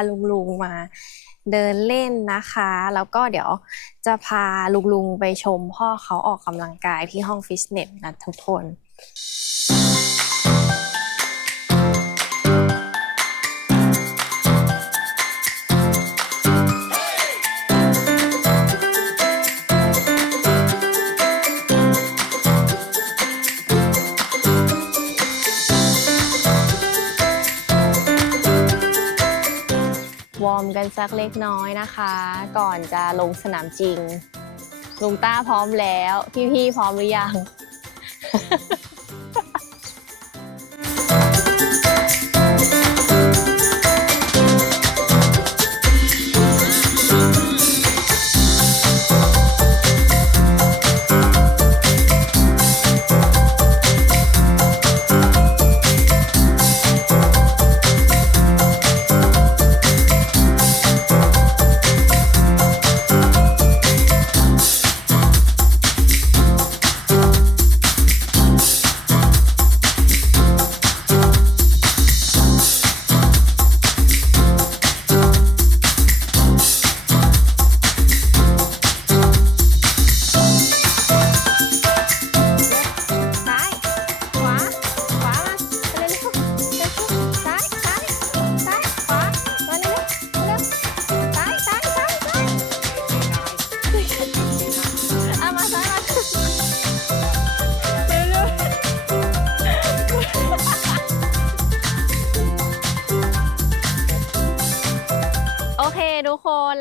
าลุงๆมาเดินเล่นนะคะ แล้วก็เดี๋ยวจะพาลุงๆไปชมพ่อเขาออกกำลังกายที่ห้องฟิตเนสนะทุกคน สักเล็กน้อยนะคะ ก่อนจะลงสนามจริง ลุงต้าพร้อมแล้ว พี่ๆพร้อมหรือยัง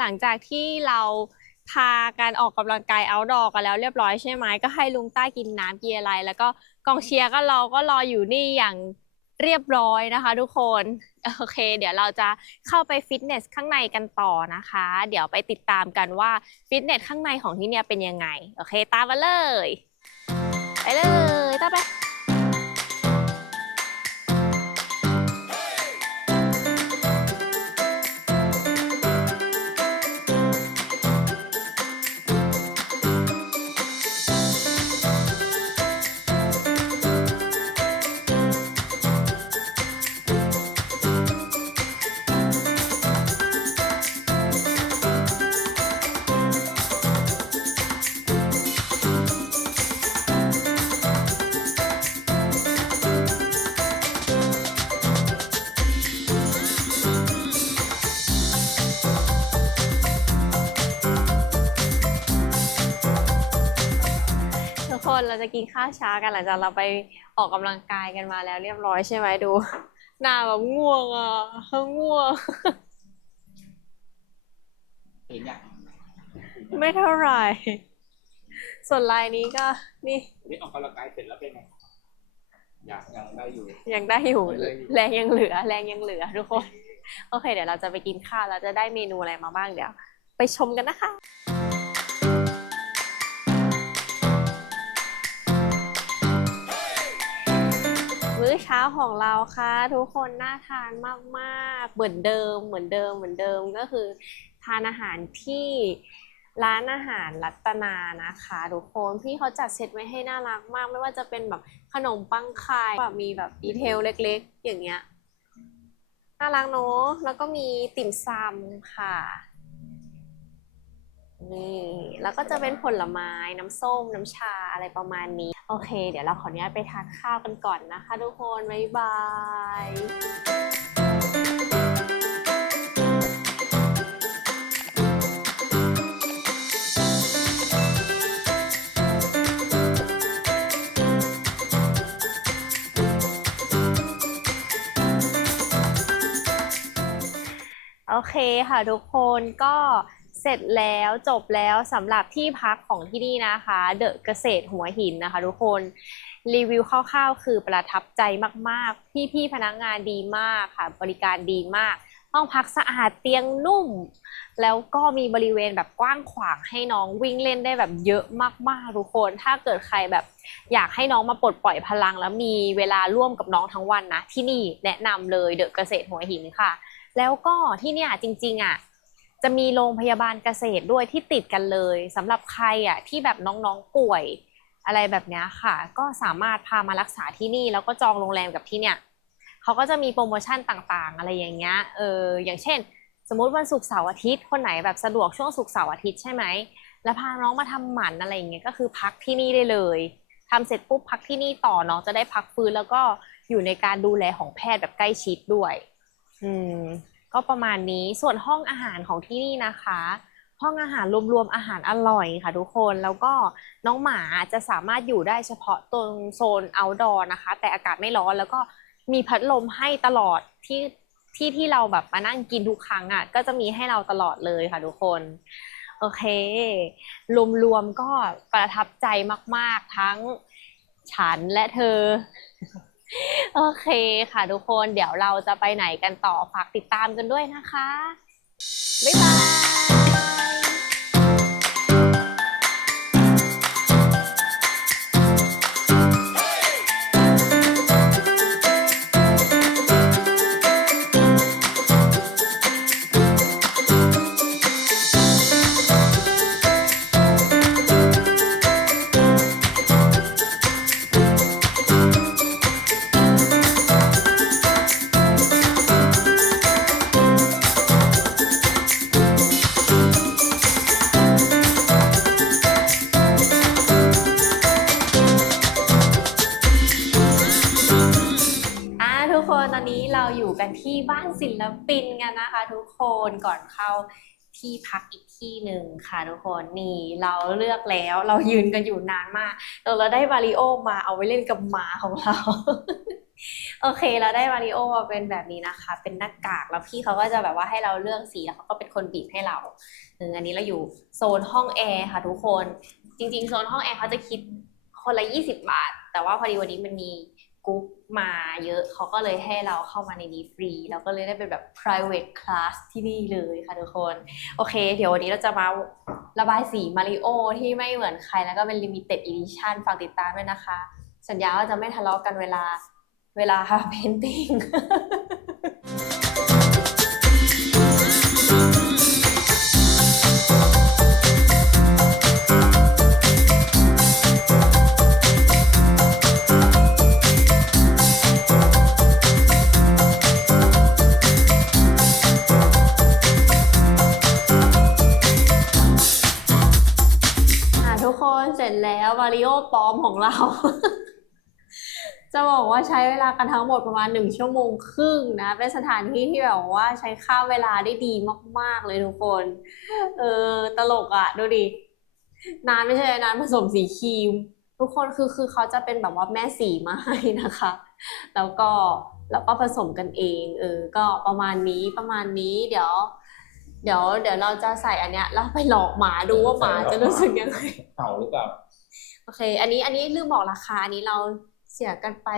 ลังจากที่เราพากันออกกำลังกาย outdoor กันแล้วเรียบร้อยใช่ไหมก็ให้ลุงต้ากินน้ำกินอะไร แล้วก็กองเชียร์ก็เราก็รออยู่นี่อย่างเรียบร้อยนะคะ ทุกคนโอเค เดี๋ยวเราจะเข้าไปฟิตเนสข้างในกันต่อนะคะ เดี๋ยวไปติดตามกันว่าฟิตเนสข้างในของที่เนี่ยเป็นยังไง โอเค ตามมาเลย ไปเลยตามไป คนเราจะกินข้าวเช้ากันหลังจากเราไปออกกำลังกายกันมาแล้วเรียบร้อยใช่ไหมดู หน้าแบบง่วงอะง่วงตื่นยังไม่เท่าไหร่ ส่วนลายนี้ก็นี่วันนี้ออกกำลังกายเสร็จแล้วเป็นไงอยากยังได้อยู่ยังได้อยู่ ยังได้อยู่ แรงยังเหลือ แรงยังเหลือทุกคน โอเค เดี๋ยวเราจะไปกินข้าวเราจะได้เมนูอะไรมาบ้างเดี๋ยว ไปชมกันนะคะ เช้าของเราค่ะ ทุกคนน่าทานมากๆ เหมือนเดิมเหมือนเดิมเหมือนเดิมก็คือ ทานอาหารที่ร้านอาหารรัตนานะคะทุกคนพี่เขาจัดเซตไว้ให้น่ารักมาก ไม่ว่าจะเป็นแบบขนมปังคายแบบมีแบบดีเทลเล็ก ๆ อย่างเงี้ยน่ารักเนอะแล้วก็มีติ่มซำค่ะ นี่แล้วก็จะเป็นผลไม้น้ำส้ม น้ำชาอะไรประมาณนี้ โอเค เดี๋ยวเราขออนุญาตไปทานข้าวกันก่อนนะคะ ทุกคน บ๊ายบายโอเคค่ะทุกคนก็ เสร็จแล้วจบแล้วสำหรับที่พักของที่นี่นะคะเดอะเกษตรหัวหินนะคะ ทุกคนรีวิวคร่าวๆคือประทับใจมากๆ พี่ๆพนักงานดีมากค่ะ บริการดีมาก ห้องพักสะอาดเตียงนุ่ม แล้วก็มีบริเวณแบบกว้างขวางให้น้องวิ่งเล่นได้แบบเยอะมากๆทุกคน ถ้าเกิดใครแบบอยากให้น้องมาปลดปล่อยพลัง แล้วมีเวลาร่วมกับน้องทั้งวันนะ ที่นี่แนะนำเลยเดอะเกษตรหัวหินค่ะ แล้วก็ที่เนี่ยจริงๆอะ จะมีโรงพยาบาลเกษตรด้วยที่ติดกันเลยสำหรับใครอะที่แบบน้องๆป่วยอะไรแบบนี้ค่ะ ก็สามารถพามารักษาที่นี่แล้วก็จองโรงแรมกับที่เนี่ยเขาก็จะมีโปรโมชั่นต่างๆ อะไรอย่างเงี้ยเอออย่างเช่น สมมติวันศุกร์เสาร์อาทิตย์คนไหนแบบสะดวกช่วงศุกร์เสาร์อาทิตย์ใช่ไหมแล้วพาน้องมาทำหมันอะไรอย่างเงี้ยก็คือพักที่นี่ได้เลยทำเสร็จปุ๊บพักที่นี่ต่อน้องจะได้พักฟื้นแล้วก็อยู่ในการดูแลของแพทย์แบบใกล้ชิดด้วย อืม ก็ประมาณนี้ส่วนห้องอาหารของที่นี่นะคะ ห้องอาหารรวมๆอาหารอร่อยค่ะทุกคนแล้วก็น้องหมาจะสามารถอยู่ได้เฉพาะตรงโซน outdoor นะคะ แต่อากาศไม่ร้อนแล้วก็มีพัดลมให้ตลอดที่ที่ที่เราแบบมานั่งกินทุกครั้งอะก็จะมีให้เราตลอดเลยค่ะทุกคนโอเค รวมๆก็ประทับใจมาก ๆ ทั้งฉันและเธอ โอเคค่ะทุกคนเดี๋ยวเราจะไปไหนกันต่อฝากติดตามกันด้วยนะคะ บ๊ายบาย ศิลปินกันนะคะทุกคนก่อนเข้าที่พักอีกที่หนึ่งค่ะทุกคนนี่เราเลือกแล้วเรายืนกันอยู่นานมาก เราเราได้มาริโอมาเอาไว้เล่นกับหมาของเรา โอเคเราได้มาริโอมาเป็นแบบนี้นะคะ เป็นหน้ากากแล้วพี่เขาก็จะแบบว่าให้เราเลือกสีแล้วเขาก็เป็นคนบีบให้เราเอออันนี้เราอยู่โซนห้องแอร์ค่ะทุกคน จริงๆ โซนห้องแอร์เขาจะคิดคนละ 20 บาท แต่ว่าพอดีวันนี้มันมี กรุ๊ปมาเยอะเขาก็เลยให้เราเข้ามาในนี้ฟรีเราก็เลยได้เป็นแบบ private class ที่นี่เลยค่ะทุกคน โอเค เดี๋ยววันนี้เราจะมาระบายสีมาริโอที่ไม่เหมือนใครแล้วก็เป็น limited edition ฝากติดตามด้วยนะคะ สัญญาว่าจะไม่ทะเลาะกันเวลาเวลา painting จแล้วมาริโอปลอมของเรา จะบอกว่าใช้เวลากันทั้งหมดประมาณหนึ่งชั่วโมงครึ่งนะ เป็นสถานที่ที่แบบว่าใช้ค่าเวลาได้ดีมาก ๆ เลยทุกคน เออ ตลกอะดูดิ นานไม่ใช่นานผสมสีครีม ทุกคนคือคือเขาจะเป็นแบบว่าแม่สีมาให้นะคะ แล้วก็แล้วก็ผสมกันเอง เออ ก็ประมาณนี้ประมาณนี้เดี๋ยว เดี๋ยวเดี๋ยวเราจะใส่อันเนี้ยแล้วไปหลอกหมาดูว่าหมาจะรู้สึกยังไงเต่าหรือเปล่าโอเค อันนี้อันนี้ลืมบอกราคาอันนี้เราเสียกันไป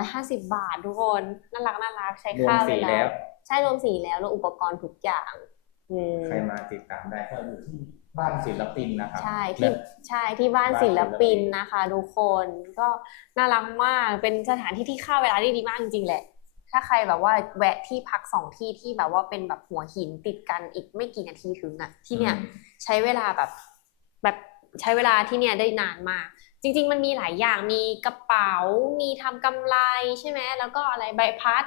250 บาททุกคนน่ารักน่ารักใช้รวมค่าสีเวลาแล้ว ใช่รวมสีแล้วแล้วอุปกรณ์ทุกอย่างอืมใครมาติดตามได้ก็อยู่ที่บ้านศิลปินนะครับ ใช่แบที่บใช่ที่บ้านบ้านศิลปินศิลปินนะคะทุกคนก็น่ารักมากเป็นสถานที่ที่ค่าเวลาได้ดีมากจริงๆแหละ ถ้าใครแบบว่าแวะที่พักสองที่ที่แบบว่าเป็นแบบหัวหินติดกันอีกไม่กี่นาทีถึงอะที่เนี่ยใช้เวลาแบบแบบใช้เวลาที่เนี่ยได้นานมาก จริง ๆ มันมีหลายอย่างมีกระเป๋า มีทำกำไรใช่ไหมแล้วก็อะไรใบพัด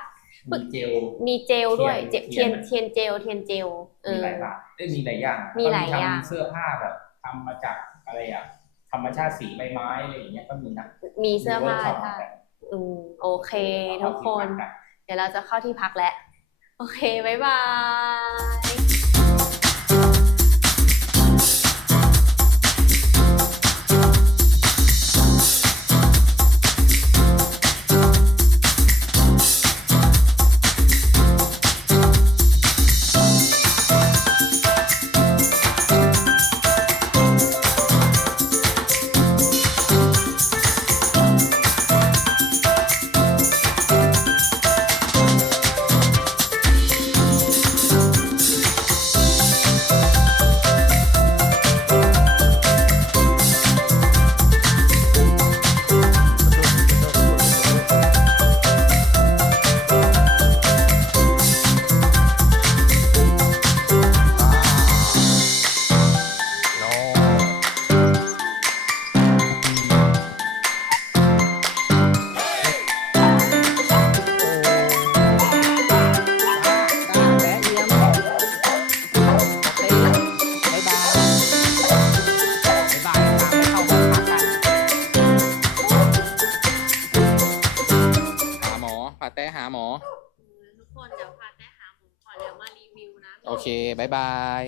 มีเจลมีเจลด้วยเจเทีเทียยนนเทียนเจลเทียนเจลเอมีอหลายอย่างเอ้ยมีหลายอย่างมีหลายอย่างทำเสื้อผ้าแบบทำมาจากอะไรอะธรรมชาติสีใบไม้อะไรอย่างเงี้ยก็มีนะมีเสื้อผ้าวิร์กช็อปใช่แบบอืมโอเคเอาทุกคนที่พักอะเดี๋ยวเราจะเข้าที่พักแล้ว โอเค บ๊ายบาย แตะหาหมอ ทุกคนเดี๋ยวพาแตะหาหมอก่อนเดี๋ยวมารีวิวนะโอเคบายบาย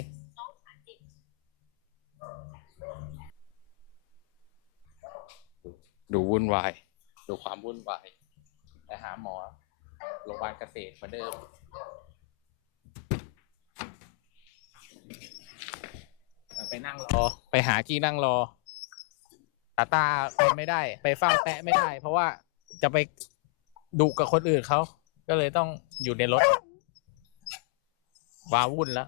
ดูวุ่นวาย ดูความวุ่นวาย แตะหาหมอ โรงพยาบาลเกษตรเหมือนเดิม ไปนั่งรอ ไปหาที่นั่งรอ ตาตาไปไม่ได้ ไปเฝ้าแตะไม่ได้ เพราะว่าจะไป ดุกับคนอื่นเขา ก็เลยต้องอยู่ในรถวาวุ่นแล้ว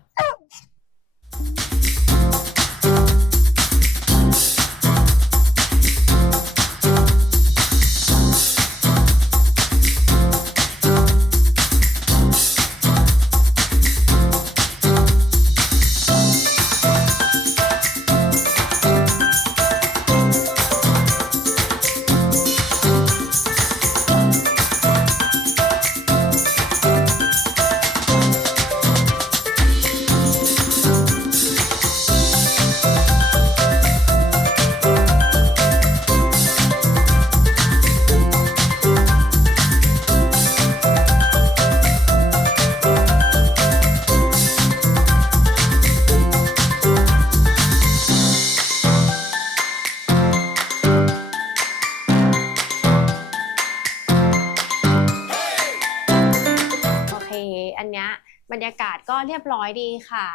ก็เรียบร้อยดีค่ะ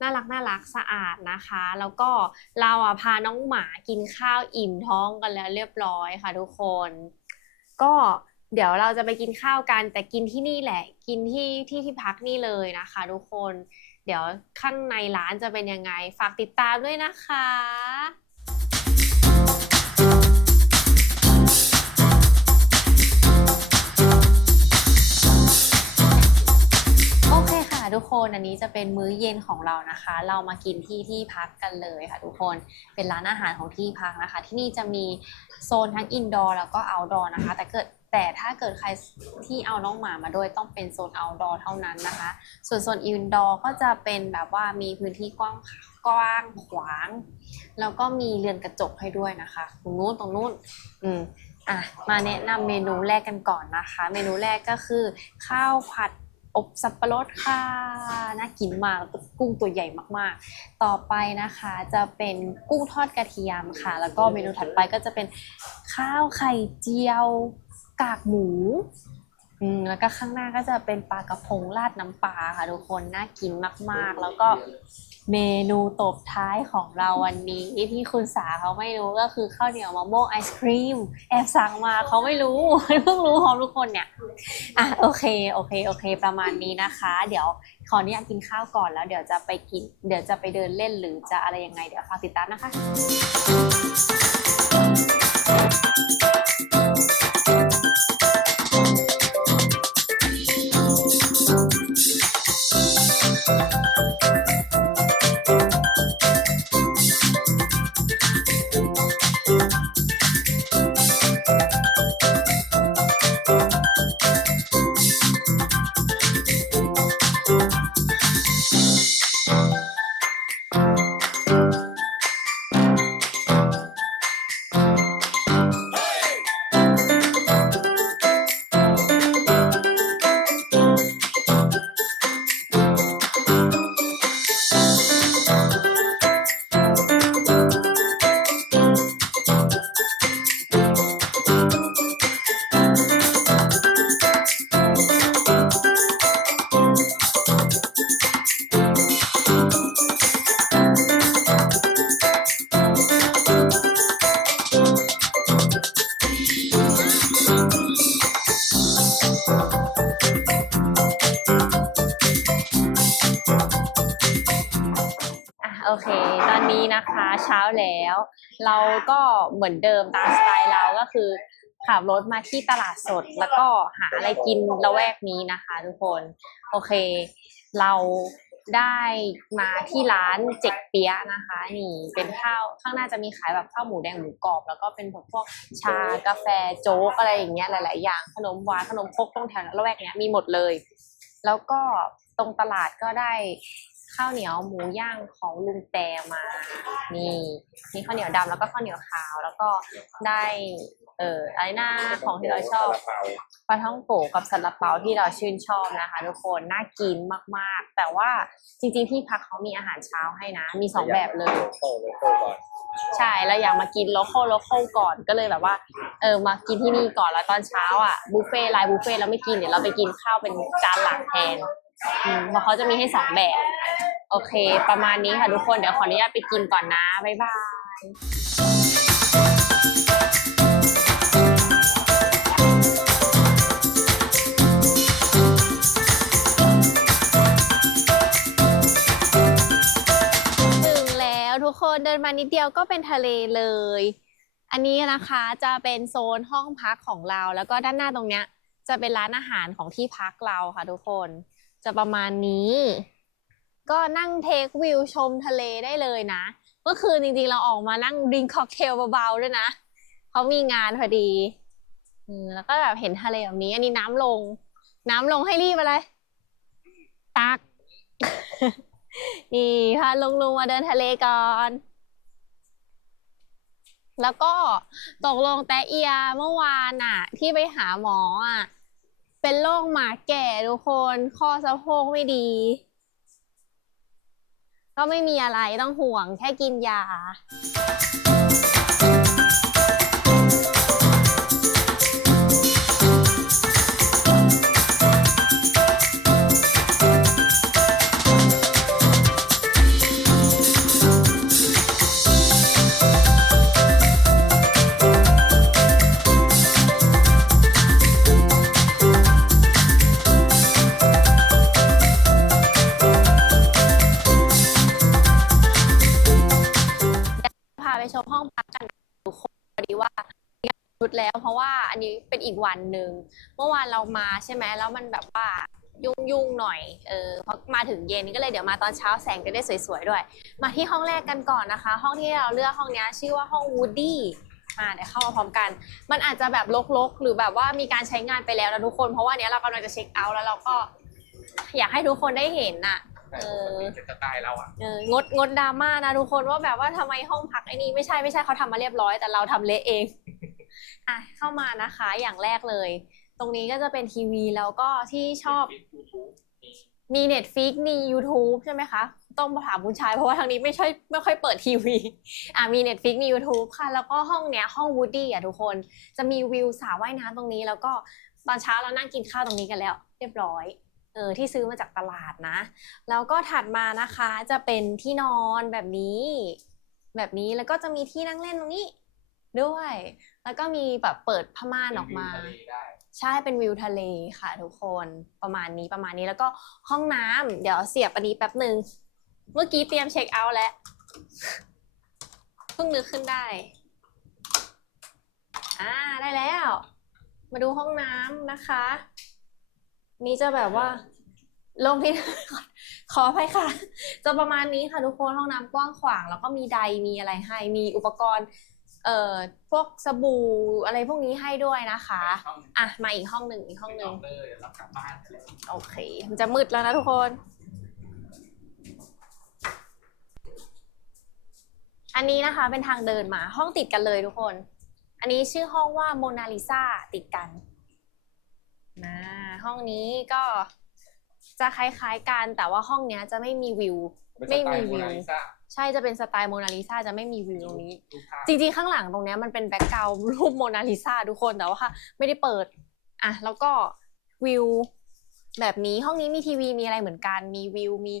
น่ารักน่ารักสะอาดนะคะ แล้วก็เราอะพาน้องหมากินข้าวอิ่มท้องกันแล้วเรียบร้อยค่ะทุกคน ก็เดี๋ยวเราจะไปกินข้าวกัน แต่กินที่นี่แหละ กินที่ที่ที่พักนี่เลยนะคะ ทุกคน เดี๋ยวข้างในร้านจะเป็นยังไง ฝากติดตามด้วยนะคะ คนอันนี้จะเป็นมื้อเย็นของเรานะคะ เรามากินที่ที่พักกันเลยค่ะทุกคนเป็นร้านอาหารของที่พักนะคะ ที่นี่จะมีโซนทั้งอินดอร์แล้วก็เอาท์ดอร์นะคะ แต่เกิดแต่ถ้าเกิดใครที่เอาน้องหมามาด้วยต้องเป็นโซนเอาท์ดอร์เท่านั้นนะคะ ส่วนโซนอินดอร์ก็จะเป็นแบบว่ามีพื้นที่กว้างกว้างขวาง แล้วก็มีเรือนกระจกให้ด้วยนะคะตรงนู้นตรงนู้นอืมอะมาแนะนำเมนูแรกกันก่อนนะคะ เมนูแรกก็คือข้าวผัด อบสับปะรดค่ะ น่ากินมากแล้วก็กุ้งตัวใหญ่มากๆ ต่อไปนะคะจะเป็นกุ้งทอดกระเทียมค่ะ แล้วก็เมนูถัดไปก็จะเป็นข้าวไข่เจียวกากหมูอืมแล้วก็ข้างหน้าก็จะเป็นปลากระพงราดน้ำปลาค่ะทุกคนน่ากินมากๆ แล้วก็ เมนูตบท้ายของเราวันนี้ที่คุณสาเขาไม่รู้ก็คือข้าวเหนียวมะม่วงไอศครีมแอบสั่งมาเขาไม่รู้เพิ่งรู้พร้อมทุกคนเนี่ยอะโอเคโอเคโอเค ประมาณนี้นะคะ เดี๋ยวขออนุญาตกินข้าวก่อนแล้วเดี๋ยวจะไปกิน เดี๋ยวจะไปเดินเล่นหรือจะอะไรยังไงเดี๋ยวฝากติดตามนะคะอะ เช้าแล้ว เราก็เหมือนเดิมตามสไตล์เราก็คือขับรถมาที่ตลาดสด แล้วก็หาอะไรกินละแวกนี้นะคะ ทุกคน โอเค เราได้มาที่ร้านเจ็กเปียะนะคะ นี่เป็นข้าวข้างหน้าจะมีขายแบบข้าวหมูแดงหมูกรอบ แล้วก็เป็นพวกพวกชากาแฟโจ๊กอะไรอย่างเงี้ยหลาย ๆ อย่างขนมหวานขนมครกตรงแถวละแวกเนี้ยมีหมดเลย แล้วก็ตรงตลาดก็ได้ ข้าวเหนียวหมูย่างของลุงแตมา นี่มีข้าวเหนียวดำแล้วก็ข้าวเหนียวขาว แล้วก็ได้เอ่ออะไรหน้าของที่เราชอบซลเปาปลาท่องโกะกับซาลาเปาที่เราชื่นชอบนะคะทุกคนน่ากินมากๆ แต่ว่าจริงๆที่พักเขามีอาหารเช้าให้นะ มีสองแบบเลย โตโลโก้ก่อนใช่เราอยากมากินโลคอลโลคอลก่อนก็เลยแบบว่า เออมากินที่นี่ก่อนแล้วตอนเช้าอะบุฟเฟ่ต์ไลน์บุฟเฟ่ต์เราไม่กินเดี๋ยวเราไปกินข้าวเป็นจานหลักแทนอืมเพราะเขาจะมีให้สองแบบ โอเค ประมาณนี้ค่ะทุกคน เดี๋ยวขออนุญาตไปกินก่อนนะ บ๊ายบายถึงแล้วทุกคนเดินมานิดเดียวก็เป็นทะเลเลย อันนี้นะคะจะเป็นโซนห้องพักของเรา แล้วก็ด้านหน้าตรงเนี้ย จะเป็นร้านอาหารของที่พักเราค่ะทุกคน จะประมาณนี้ ก็นั่งเทควิวชมทะเลได้เลยนะ เมื่อคืนจริงๆเราออกมานั่งดริงค็อกเทลเบาๆด้วยนะเขามีงานพอดีอืมแล้วก็แบบเห็นทะเลแบบนี้ อันนี้น้ำลง น้ำลงให้รีบอะไร ตัก นี่พาลุงลงมาเดินทะเลก่อนแล้วก็ตกลงแต่เอียเมื่อวานอะที่ไปหาหมออะเป็นโรคหมาแก่ทุกคน ข้อสะโพกไม่ดี ก็ไม่มีอะไรต้องห่วงแค่กินยา อันนี้เป็นอีกวันหนึ่งเมื่อวานเรามาใช่ไหมแล้วมันแบบว่ายุ่งยุ่งๆหน่อย เออเพราะมาถึงเย็นก็เลยเดี๋ยวมาตอนเช้าแสงจะได้สวยๆด้วย มาที่ห้องแรกกันก่อนนะคะ ห้องที่เราเลือกห้องเนี้ยชื่อว่าห้อง Woody มาเดี๋ยวเข้ามาพร้อมกัน มันอาจจะแบบรกๆ หรือแบบว่ามีการใช้งานไปแล้วนะทุกคน เพราะว่าเนี้ยเรากำลังจะเช็คเอาท์แล้วเราก็ อยากให้ทุกคนได้เห็นน่ะ เออเป็นสไตล์เราอะเอองดงดดราม่านะทุกคนว่าแบบว่าทำไมห้องพักไอ้นี่ไม่ใช่ไม่ใช่เขาทำมาเรียบร้อยแต่เราทำเละเอง อะเข้ามานะคะอย่างแรกเลย ตรงนี้ก็จะเป็นทีวี แล้วก็ที่ชอบ มี Netflix มี YouTube ใช่ไหมคะ ต้องมาถามคุณชายเพราะว่าทางนี้ไม่ใช่ไม่ค่อยเปิดทีวี อะมี Netflix มี YouTube ค่ะ แล้วก็ห้องเนี้ยห้อง Woody อะทุกคน จะมีวิวสระว่ายน้ำตรงนี้ แล้วก็ตอนเช้าเรานั่งกินข้าวตรงนี้กันแล้ว เรียบร้อยเออที่ซื้อมาจากตลาดนะ แล้วก็ถัดมานะคะจะเป็นที่นอนแบบนี้ แบบนี้แล้วก็จะมีที่นั่งเล่นตรงนี้ ด้วย แล้วก็มีแบบเปิดผ้าม่านออกมาทะเลได้ใช่เป็นวิวทะเลค่ะทุกคนประมาณนี้ประมาณนี้แล้วก็ห้องน้ำเดี๋ยวเสียบอันนี้แป๊บหนึ่งเมื่อกี้เตรียมเช็คเอาท์แล้วเพิ่งนึกขึ้นได้อ่าได้แล้ว มาดูห้องน้ำนะคะ นี่จะแบบว่าลงที่ ขออภัยค่ะ จะประมาณนี้ค่ะทุกคนห้องน้ำกว้างขวาง แล้วก็มีไดร์มีอะไรให้มีอุปกรณ์ เอ่อพวกสบู่อะไรพวกนี้ให้ด้วยนะคะ ห้องอะมาอีกห้องหนึ่งอีกห้องหนึ่งเลยเรากลับบ้านกันเลยโอเค มันจะมืดแล้วนะทุกคน อันนี้นะคะเป็นทางเดินมาห้องติดกันเลยทุกคน อันนี้ชื่อห้องว่าโมนาลิซาติดกันนะห้องนี้ก็จะคล้ายๆกันแต่ว่าห้องเนี้ยจะไม่มีวิว ไม่มีวิวใช่จะเป็นสไตล์โมนาลิซาจะไม่มีวิวตรงนี้จริงๆ ข้างหลังตรงเนี้ยมันเป็นแบ็กกราวด์รูปโมนาลิซาทุกคนแต่ว่าไม่ได้เปิด อะ แล้วก็วิวแบบนี้ห้องนี้มีทีวีมีอะไรเหมือนกัน มีวิวมี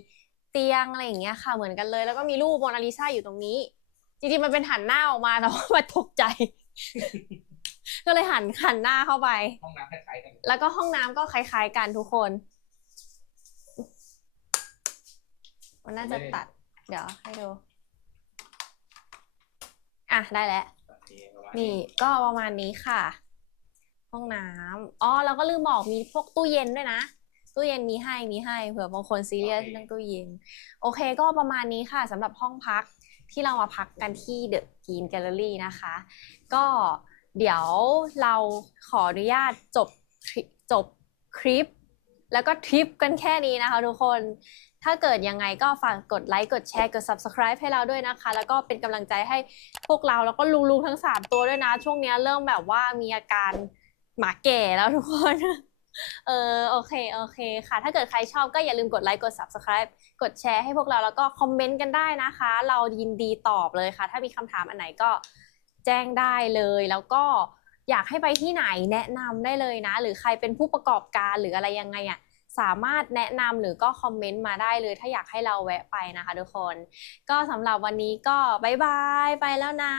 เตียงอะไรอย่างเงี้ยค่ะเหมือนกันเลย แล้วก็มีรูปโมนาลิซาอยู่ตรงนี้ จริงๆ มันเป็นหันหน้าออกมาแต่ว่ามันตกใจ ก็เลยหันหันหน้าเข้าไป ห้องน้ำคล้ายๆกันแล้วก็ห้องน้ำก็คล้าย ๆ กันทุกคน มันน่าจะตัด เดี๋ยวให้ดู อะได้แล้ว นี่ก็ประมาณนี้ค่ะ ห้องน้ำอ๋อเราก็ลืมบอกมีพวกตู้เย็นด้วยนะ ตู้เย็นมีให้มีให้เผื่อบางคนซีเรียสเรื่องตู้เย็น โอเคก็ประมาณนี้ค่ะสำหรับห้องพักที่เรามาพักกันที่เดอะกรีนแกลเลอรี่นะคะ ก็เดี๋ยวเราขออนุญาตจบทริจบคลิป แล้วก็ทริปกันแค่นี้นะคะทุกคน ถ้าเกิดยังไงก็ฝากกดไลค์กดแชร์กด subscribe ให้เราด้วยนะคะ แล้วก็เป็นกำลังใจให้พวกเราแล้วก็ลุงๆทั้ง 3 ตัวด้วยนะ ช่วงนี้เริ่มแบบว่ามีอาการหมาแก่แล้วทุกคน เออโอเคโอเคค่ะ ถ้าเกิดใครชอบก็อย่าลืมกดไลค์กด subscribe กดแชร์ให้พวกเราแล้วก็คอมเมนต์กันได้นะคะ เรายินดีตอบเลยค่ะ ถ้ามีคำถามอันไหนก็แจ้งได้เลยแล้วก็อยากให้ไปที่ไหนแนะนำได้เลยนะ หรือใครเป็นผู้ประกอบการหรืออะไรยังไงอะ สามารถแนะนำหรือก็คอมเมนต์มาได้เลย ถ้าอยากให้เราแวะไปนะคะทุกคน ก็สำหรับวันนี้ก็บายบาย ไปแล้วนะ